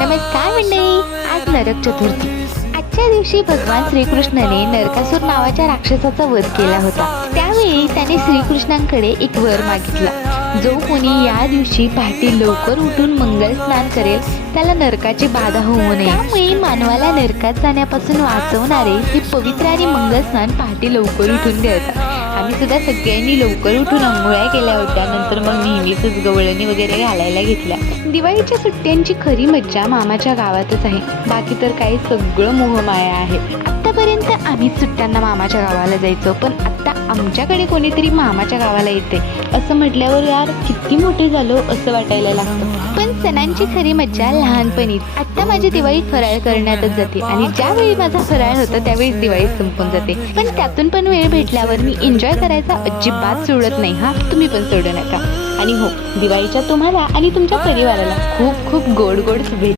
नमस्कार मंडळी, आज नरक चतुर्थी। आजच्या दिवशी भगवान श्रीकृष्णाने नरकासुर नावाच्या राक्षसाचा वध केला होता। त्यावेळी त्याने श्रीकृष्णांकडे एक वर मागितला, जो कोणी या दिवशी पहाटे लवकर उठून मंगल स्नान करेल त्याला नरकाची बाधा होऊ नये। त्यामुळे मानवाला नरकात जाण्यापासून वाचवणारे हे पवित्र आणि मंगल स्नान पहाटे लवकर उठून करतात। आम्ही सुद्धा सगळ्यांनी लवकर उठून अंघोळ्या केल्या होत्या। नंतर मग नेहमीच गवळणी वगैरे घालायला घेतल्या। दिवाळीच्या सुट्ट्यांची खरी मज्जा मामाच्या गावातच आहे, बाकी तर काही सगळं मोहमाया आहे। आतापर्यंत आम्ही सुट्ट्यांना मामाच्या गावाला जायचो, पण आता आमच्याकडे कोणीतरी मामाच्या गावाला येते असं म्हटल्यावर यार किती मोठे झालो असं वाटायला लागतं। पण सणांची खरी मज्जा लहानपणीच। आता माझी दिवाळी फराळ करण्यातच जाते आणि ज्यावेळी माझा फराळ होतो त्यावेळी दिवाळी संपून जाते। पण त्यातून पण वेळ भेटल्यावर मी एन्जॉय करायचा अजिबात सोडत नाही हा, तुम्ही पण सोडू नका। आणि हो, दिवाळीच्या तुम्हाला आणि तुमच्या परिवाराला खूप खूप गोड गोड शुभेच्छा।